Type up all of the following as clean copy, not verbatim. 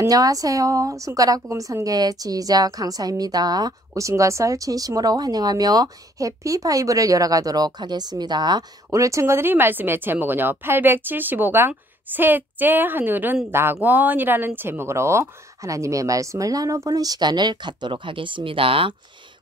안녕하세요. 손가락 복음 선교의 지휘자 강사입니다. 오신 것을 진심으로 환영하며 해피 바이블을 열어가도록 하겠습니다. 오늘 증거드릴 말씀의 제목은요, 875강 셋째 하늘은 낙원이라는 제목으로 하나님의 말씀을 나눠보는 시간을 갖도록 하겠습니다.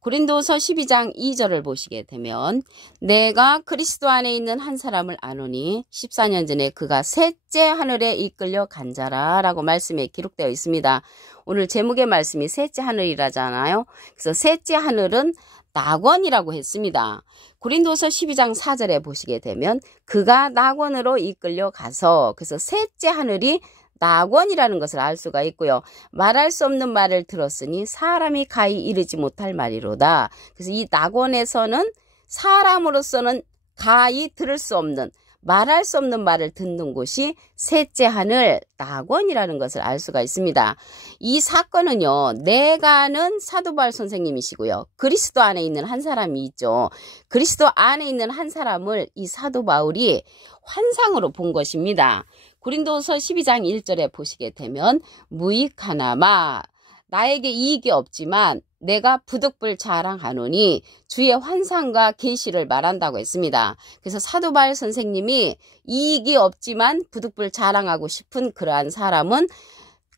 고린도서 12장 2절을 보시게 되면 내가 그리스도 안에 있는 한 사람을 아노니 14년 전에 그가 셋째 하늘에 이끌려 간 자라 라고 말씀에 기록되어 있습니다. 오늘 제목의 말씀이 셋째 하늘이라잖아요. 그래서 셋째 하늘은 낙원이라고 했습니다. 고린도서 12장 4절에 보시게 되면 그가 낙원으로 이끌려 가서, 그래서 셋째 하늘이 낙원이라는 것을 알 수가 있고요. 말할 수 없는 말을 들었으니 사람이 가히 이르지 못할 말이로다. 그래서 이 낙원에서는 사람으로서는 가히 들을 수 없는, 말할 수 없는 말을 듣는 곳이 셋째 하늘 낙원이라는 것을 알 수가 있습니다. 이 사건은요, 내가 아는 사도 바울 선생님이시고요, 그리스도 안에 있는 한 사람이 있죠. 그리스도 안에 있는 한 사람을 이 사도 바울이 환상으로 본 것입니다. 고린도서 12장 1절에 보시게 되면 무익하나마 나에게 이익이 없지만 내가 부득불 자랑하노니 주의 환상과 계시를 말한다고 했습니다. 그래서 사도 바울 선생님이 이익이 없지만 부득불 자랑하고 싶은 그러한 사람은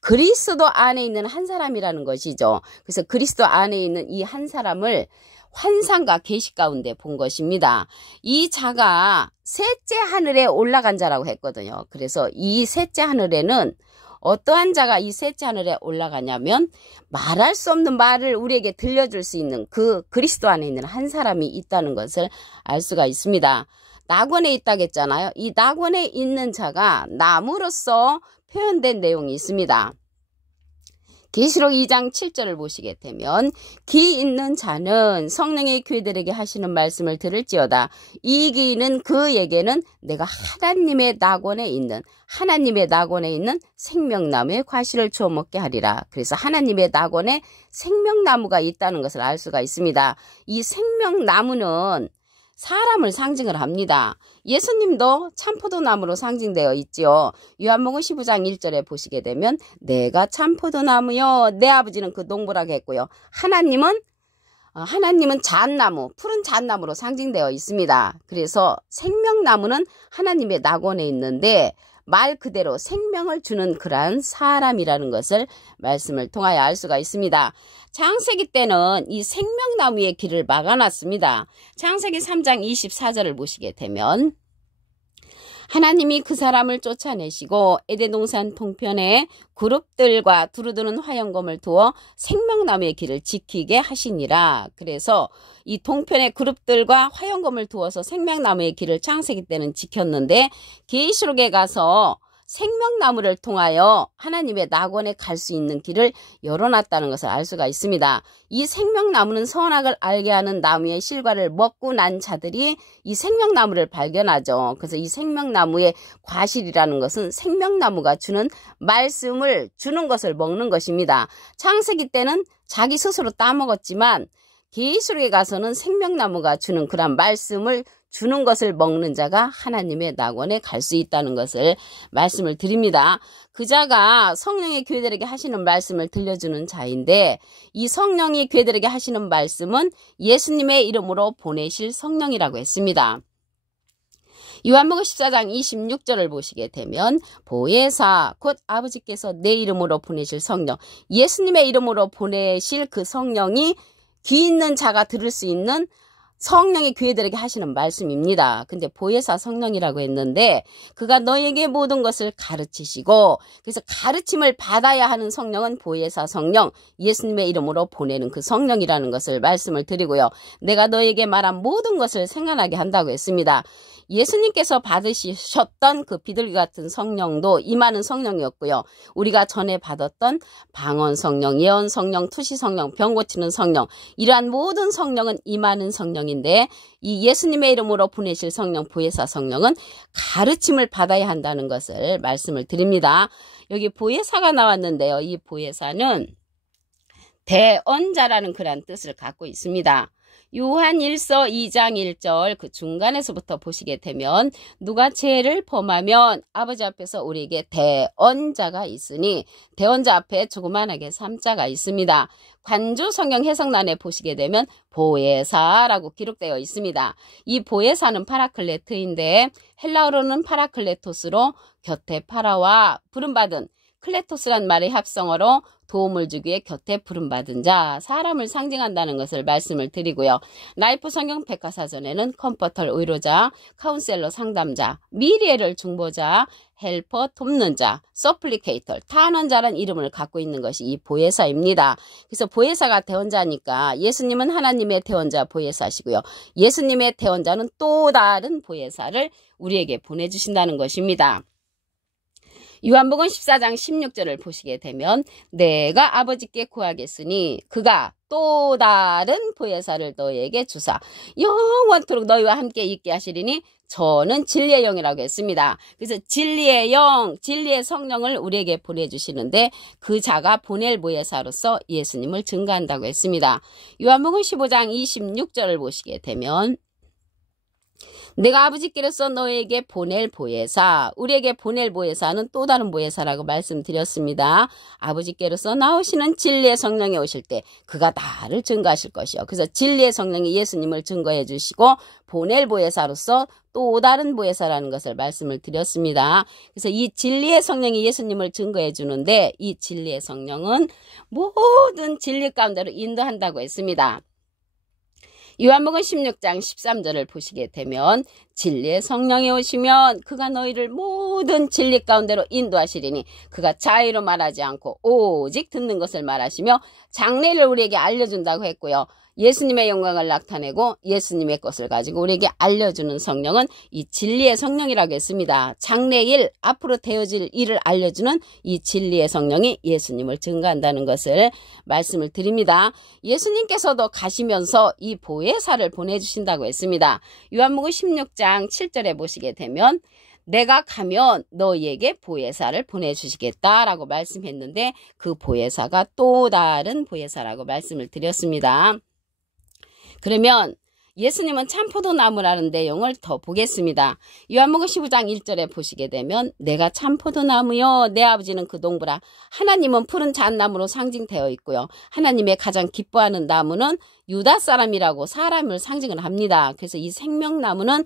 그리스도 안에 있는 한 사람이라는 것이죠. 그래서 그리스도 안에 있는 이 한 사람을 환상과 계시 가운데 본 것입니다. 이 자가 셋째 하늘에 올라간 자라고 했거든요. 그래서 이 셋째 하늘에는 어떠한 자가 이 셋째 하늘에 올라가냐면 말할 수 없는 말을 우리에게 들려줄 수 있는 그 그리스도 안에 있는 한 사람이 있다는 것을 알 수가 있습니다. 낙원에 있다겠잖아요. 이 낙원에 있는 자가 나무로서 표현된 내용이 있습니다. 계시록 2장 7절을 보시게 되면 기 있는 자는 성령의 교회들에게 하시는 말씀을 들을지어다. 이 기는 그에게는 내가 하나님의 낙원에 있는 생명나무의 과실을 주워 먹게 하리라. 그래서 하나님의 낙원에 생명나무가 있다는 것을 알 수가 있습니다. 이 생명나무는 사람을 상징을 합니다. 예수님도 참포도나무로 상징되어 있지요. 요한복음 15장 1절에 보시게 되면 내가 참포도나무요 내 아버지는 그 농부라고 했고요. 하나님은 잣나무, 푸른 잣나무로 상징되어 있습니다. 그래서 생명나무는 하나님의 낙원에 있는데 말 그대로 생명을 주는 그러한 사람이라는 것을 말씀을 통하여 알 수가 있습니다. 창세기 때는 이 생명나무의 길을 막아놨습니다. 창세기 3장 24절을 보시게 되면 하나님이 그 사람을 쫓아내시고 에덴 동산 동편에 그룹들과 두루두는 화영검을 두어 생명나무의 길을 지키게 하시니라. 그래서 이 동편의 그룹들과 화영검을 두어서 생명나무의 길을 창세기 때는 지켰는데 계시록에 가서 생명나무를 통하여 하나님의 낙원에 갈 수 있는 길을 열어놨다는 것을 알 수가 있습니다. 이 생명나무는 선악을 알게 하는 나무의 실과를 먹고 난 자들이 이 생명나무를 발견하죠. 그래서 이 생명나무의 과실이라는 것은 생명나무가 주는 말씀을 주는 것을 먹는 것입니다. 창세기 때는 자기 스스로 따먹었지만 계시록에 가서는 생명나무가 주는 그런 말씀을 주는 것을 먹는 자가 하나님의 낙원에 갈 수 있다는 것을 말씀을 드립니다. 그 자가 성령의 교회들에게 하시는 말씀을 들려주는 자인데 이 성령이 교회들에게 하시는 말씀은 예수님의 이름으로 보내실 성령이라고 했습니다. 요한복음 14장 26절을 보시게 되면 보혜사 곧 아버지께서 내 이름으로 보내실 성령, 예수님의 이름으로 보내실 그 성령이 귀 있는 자가 들을 수 있는 성령이 교회들에게 하시는 말씀입니다. 근데 보혜사 성령이라고 했는데 그가 너에게 모든 것을 가르치시고, 그래서 가르침을 받아야 하는 성령은 보혜사 성령, 예수님의 이름으로 보내는 그 성령이라는 것을 말씀을 드리고요. 내가 너에게 말한 모든 것을 생각나게 한다고 했습니다. 예수님께서 받으셨던 그 비둘기 같은 성령도 임하는 성령이었고요. 우리가 전에 받았던 방언 성령, 예언 성령, 투시 성령, 병 고치는 성령, 이러한 모든 성령은 임하는 성령인데 이 예수님의 이름으로 보내실 성령, 보혜사 성령은 가르침을 받아야 한다는 것을 말씀을 드립니다. 여기 보혜사가 나왔는데요. 이 보혜사는 대언자라는 그런 뜻을 갖고 있습니다. 요한 1서 2장 1절 그 중간에서부터 보시게 되면 누가 죄를 범하면 아버지 앞에서 우리에게 대언자가 있으니 대언자 앞에 조그만하게 3자가 있습니다. 관주 성경 해석란에 보시게 되면 보혜사라고 기록되어 있습니다. 이 보혜사는 파라클레트인데 헬라어로는 파라클레토스로 곁에 파라와 부름받은 클레토스란 말의 합성어로 도움을 주기 위해 곁에 부름받은 자, 사람을 상징한다는 것을 말씀을 드리고요. 라이프 성경 백과사전에는 컴포터 의로자, 카운셀러 상담자, 미리애를 중보자, 헬퍼 돕는 자, 서플리케이터, 탄원자란 이름을 갖고 있는 것이 이 보혜사입니다. 그래서 보혜사가 대언자니까 예수님은 하나님의 대언자 보혜사시고요. 예수님의 대언자는 또 다른 보혜사를 우리에게 보내주신다는 것입니다. 요한복음 14장 16절을 보시게 되면 내가 아버지께 구하겠으니 그가 또 다른 보혜사를 너희에게 주사 영원토록 너희와 함께 있게 하시리니 저는 진리의 영이라고 했습니다. 그래서 진리의 영, 진리의 성령을 우리에게 보내주시는데 그 자가 보낼 보혜사로서 예수님을 증거한다고 했습니다. 요한복음 15장 26절을 보시게 되면 내가 아버지께로서 너에게 보낼 보혜사, 우리에게 보낼 보혜사는 또 다른 보혜사라고 말씀드렸습니다. 아버지께로서 나오시는 진리의 성령이 오실 때 그가 나를 증거하실 것이요. 그래서 진리의 성령이 예수님을 증거해 주시고 보낼 보혜사로서 또 다른 보혜사라는 것을 말씀을 드렸습니다. 그래서 이 진리의 성령이 예수님을 증거해 주는데 이 진리의 성령은 모든 진리 가운데로 인도한다고 했습니다. 요한복음 16장 13절을 보시게 되면 진리의 성령이 오시면 그가 너희를 모든 진리 가운데로 인도하시리니 그가 자의로 말하지 않고 오직 듣는 것을 말하시며 장래를 우리에게 알려준다고 했고요. 예수님의 영광을 나타내고 예수님의 것을 가지고 우리에게 알려주는 성령은 이 진리의 성령이라고 했습니다. 장래일, 앞으로 되어질 일을 알려주는 이 진리의 성령이 예수님을 증거한다는 것을 말씀을 드립니다. 예수님께서도 가시면서 이 보혜사를 보내주신다고 했습니다. 요한복음 16장 7절에 보시게 되면 내가 가면 너희에게 보혜사를 보내주시겠다라고 말씀했는데 그 보혜사가 또 다른 보혜사라고 말씀을 드렸습니다. 그러면 예수님은 참포도나무라는 내용을 더 보겠습니다. 요한복음 15장 1절에 보시게 되면 내가 참포도나무요 내 아버지는 그 농부라. 하나님은 푸른 잣나무로 상징되어 있고요. 하나님의 가장 기뻐하는 나무는 유다 사람이라고 사람을 상징을 합니다. 그래서 이 생명나무는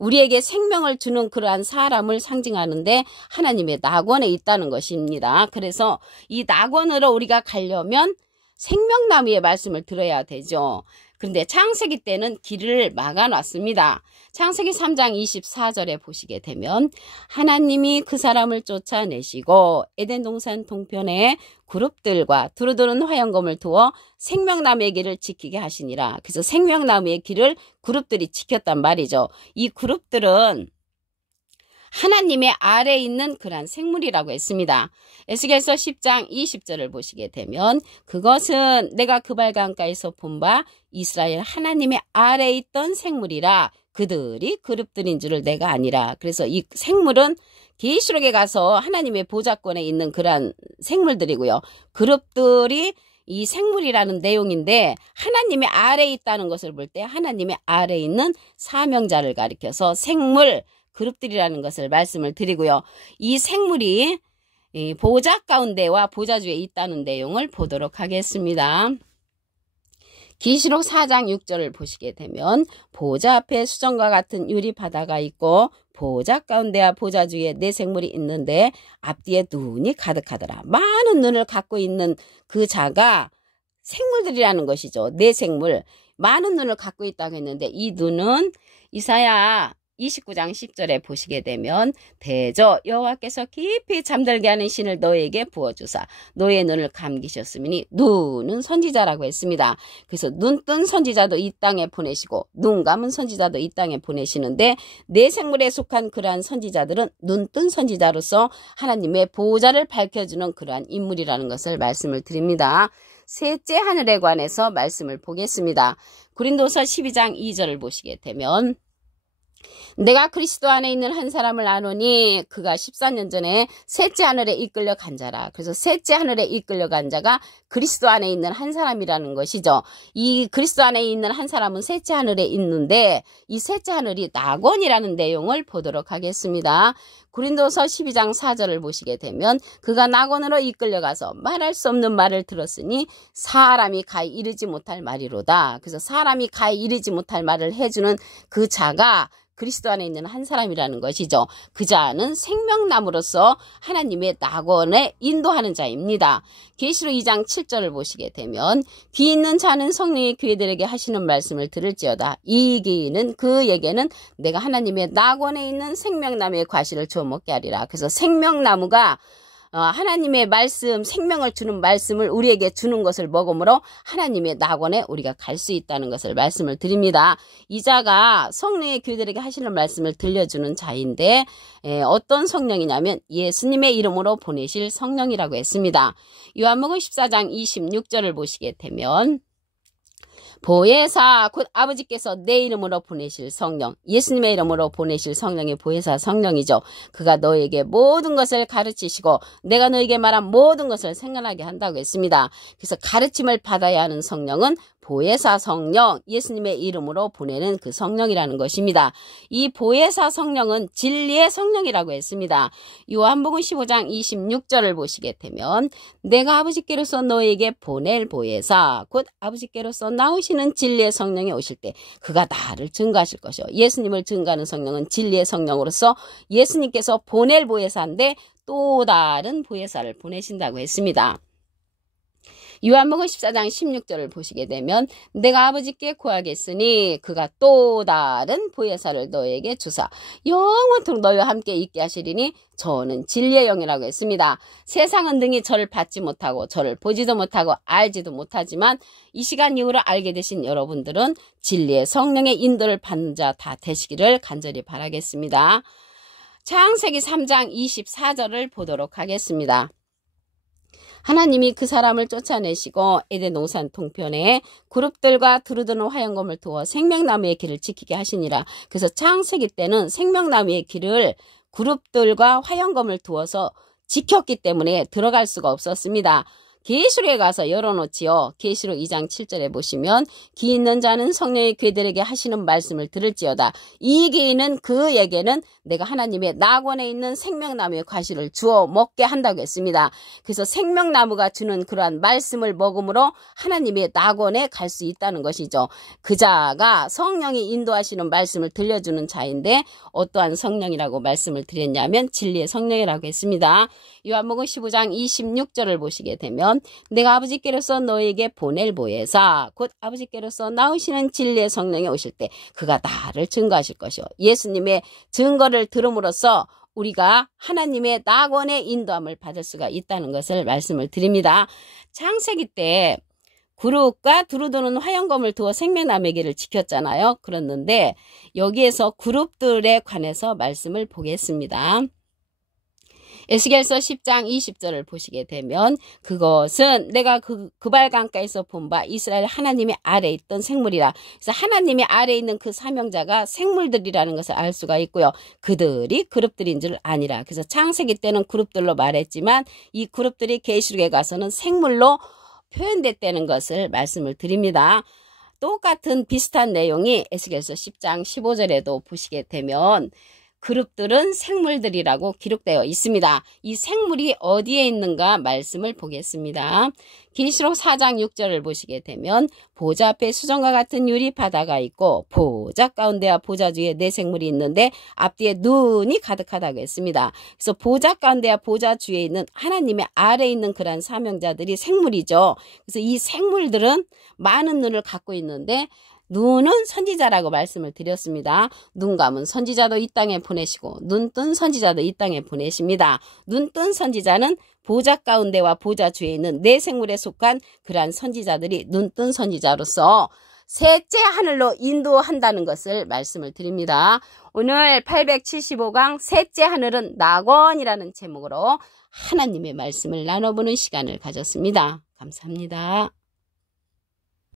우리에게 생명을 주는 그러한 사람을 상징하는데 하나님의 낙원에 있다는 것입니다. 그래서 이 낙원으로 우리가 가려면 생명나무의 말씀을 들어야 되죠. 그런데 창세기 때는 길을 막아놨습니다. 창세기 3장 24절에 보시게 되면 하나님이 그 사람을 쫓아내시고 에덴 동산 동편에 그룹들과 두루두른 화영검을 두어 생명나무의 길을 지키게 하시니라. 그래서 생명나무의 길을 그룹들이 지켰단 말이죠. 이 그룹들은 하나님의 아래에 있는 그러한 생물이라고 했습니다. 에스겔서 10장 20절을 보시게 되면 그것은 내가 그발 강가에서 본 바 이스라엘 하나님의 아래에 있던 생물이라 그들이 그룹들인 줄을 내가 아니라. 그래서 이 생물은 계시록에 가서 하나님의 보좌권에 있는 그러한 생물들이고요. 그룹들이 이 생물이라는 내용인데 하나님의 아래에 있다는 것을 볼 때 하나님의 아래에 있는 사명자를 가리켜서 생물, 그룹들이라는 것을 말씀을 드리고요. 이 생물이 보좌 가운데와 보좌주에 있다는 내용을 보도록 하겠습니다. 계시록 4장 6절을 보시게 되면 보좌 앞에 수정과 같은 유리 바다가 있고 보좌 가운데와 보좌주에 네 생물이 있는데 앞뒤에 눈이 가득하더라. 많은 눈을 갖고 있는 그 자가 생물들이라는 것이죠. 네 생물. 많은 눈을 갖고 있다고 했는데 이 눈은 이사야 29장 10절에 보시게 되면 대저 여호와께서 깊이 잠들게 하는 신을 너에게 부어주사 너의 눈을 감기셨으니 눈은 선지자라고 했습니다. 그래서 눈 뜬 선지자도 이 땅에 보내시고 눈 감은 선지자도 이 땅에 보내시는데 네 생물에 속한 그러한 선지자들은 눈 뜬 선지자로서 하나님의 보호자를 밝혀주는 그러한 인물이라는 것을 말씀을 드립니다. 셋째 하늘에 관해서 말씀을 보겠습니다. 고린도서 12장 2절을 보시게 되면 내가 그리스도 안에 있는 한 사람을 아노니 그가 14년 전에 셋째 하늘에 이끌려 간 자라. 그래서 셋째 하늘에 이끌려 간 자가 그리스도 안에 있는 한 사람이라는 것이죠. 이 그리스도 안에 있는 한 사람은 셋째 하늘에 있는데 이 셋째 하늘이 낙원이라는 내용을 보도록 하겠습니다. 고린도서 12장 4절을 보시게 되면 그가 낙원으로 이끌려가서 말할 수 없는 말을 들었으니 사람이 가히 이르지 못할 말이로다. 그래서 사람이 가히 이르지 못할 말을 해주는 그 자가 그리스도 안에 있는 한 사람이라는 것이죠. 그 자는 생명나무로서 하나님의 낙원에 인도하는 자입니다. 계시록 2장 7절을 보시게 되면 귀 있는 자는 성령의 교회들에게 하시는 말씀을 들을지어다. 이 귀는 그에게는 내가 하나님의 낙원에 있는 생명나무의 과실을 주어 먹게 하리라. 그래서 생명나무가 하나님의 말씀, 생명을 주는 말씀을 우리에게 주는 것을 먹음으로 하나님의 낙원에 우리가 갈 수 있다는 것을 말씀을 드립니다. 이 자가 성령의 교회들에게 하시는 말씀을 들려주는 자인데 어떤 성령이냐면 예수님의 이름으로 보내실 성령이라고 했습니다. 요한복음 14장 26절을 보시게 되면 보혜사 곧 아버지께서 내 이름으로 보내실 성령, 예수님의 이름으로 보내실 성령이 보혜사 성령이죠. 그가 너에게 모든 것을 가르치시고 내가 너에게 말한 모든 것을 생각나게 한다고 했습니다. 그래서 가르침을 받아야 하는 성령은 보혜사 성령, 예수님의 이름으로 보내는 그 성령이라는 것입니다. 이 보혜사 성령은 진리의 성령이라고 했습니다. 요한복음 15장 26절을 보시게 되면 내가 아버지께로서 너에게 보낼 보혜사 곧 아버지께로서 나오시는 진리의 성령이 오실 때 그가 나를 증거하실 것이요. 예수님을 증거하는 성령은 진리의 성령으로서 예수님께서 보낼 보혜사인데 또 다른 보혜사를 보내신다고 했습니다. 요한복음 14장 16절을 보시게 되면 내가 아버지께 구하겠으니 그가 또 다른 보혜사를 너에게 주사 영원토록 너희와 함께 있게 하시리니 저는 진리의 영이라고 했습니다. 세상은 능히 저를 받지 못하고 저를 보지도 못하고 알지도 못하지만 이 시간 이후로 알게 되신 여러분들은 진리의 성령의 인도를 받는 자 다 되시기를 간절히 바라겠습니다. 창세기 3장 24절을 보도록 하겠습니다. 하나님이 그 사람을 쫓아내시고 에덴 동산 동편에 그룹들과 두루드는 화영검을 두어 생명나무의 길을 지키게 하시니라. 그래서 창세기 때는 생명나무의 길을 그룹들과 화영검을 두어서 지켰기 때문에 들어갈 수가 없었습니다. 계시록에 가서 열어놓지요. 계시록 2장 7절에 보시면 귀 있는 자는 성령의 귀들에게 하시는 말씀을 들을지어다. 이 귀는 그에게는 내가 하나님의 낙원에 있는 생명나무의 과실을 주어 먹게 한다고 했습니다. 그래서 생명나무가 주는 그러한 말씀을 먹음으로 하나님의 낙원에 갈 수 있다는 것이죠. 그 자가 성령이 인도하시는 말씀을 들려주는 자인데 어떠한 성령이라고 말씀을 드렸냐면 진리의 성령이라고 했습니다. 요한복음 15장 26절을 보시게 되면 내가 아버지께로서 너에게 보낼 보혜사 곧 아버지께로서 나오시는 진리의 성령이 오실 때 그가 나를 증거하실 것이요. 예수님의 증거를 들음으로써 우리가 하나님의 낙원의 인도함을 받을 수가 있다는 것을 말씀을 드립니다. 창세기 때 그룹과 두루도는 화영검을 두어 생명나무의 길을 지켰잖아요. 그랬는데 여기에서 그룹들에 관해서 말씀을 보겠습니다. 에스겔서 10장 20절을 보시게 되면 그것은 내가 그발강가에서 본 바 이스라엘 하나님의 아래에 있던 생물이라. 그래서 하나님의 아래에 있는 그 사명자가 생물들이라는 것을 알 수가 있고요. 그들이 그룹들인 줄 아니라. 그래서 창세기 때는 그룹들로 말했지만 이 그룹들이 계시록에 가서는 생물로 표현됐다는 것을 말씀을 드립니다. 똑같은 비슷한 내용이 에스겔서 10장 15절에도 보시게 되면 그룹들은 생물들이라고 기록되어 있습니다. 이 생물이 어디에 있는가 말씀을 보겠습니다. 계시록 4장 6절을 보시게 되면 보좌 앞에 수정과 같은 유리 바다가 있고 보좌 가운데와 보좌 주위에 네 생물이 있는데 앞뒤에 눈이 가득하다고 했습니다. 그래서 보좌 가운데와 보좌 주위에 있는 하나님의 아래에 있는 그러한 사명자들이 생물이죠. 그래서 이 생물들은 많은 눈을 갖고 있는데 눈은 선지자라고 말씀을 드렸습니다. 눈 감은 선지자도 이 땅에 보내시고 눈 뜬 선지자도 이 땅에 보내십니다. 눈 뜬 선지자는 보좌 가운데와 보좌 주위에 있는 네 생물에 속한 그러한 선지자들이 눈 뜬 선지자로서 셋째 하늘로 인도한다는 것을 말씀을 드립니다. 오늘 875강 셋째 하늘은 낙원이라는 제목으로 하나님의 말씀을 나눠보는 시간을 가졌습니다. 감사합니다.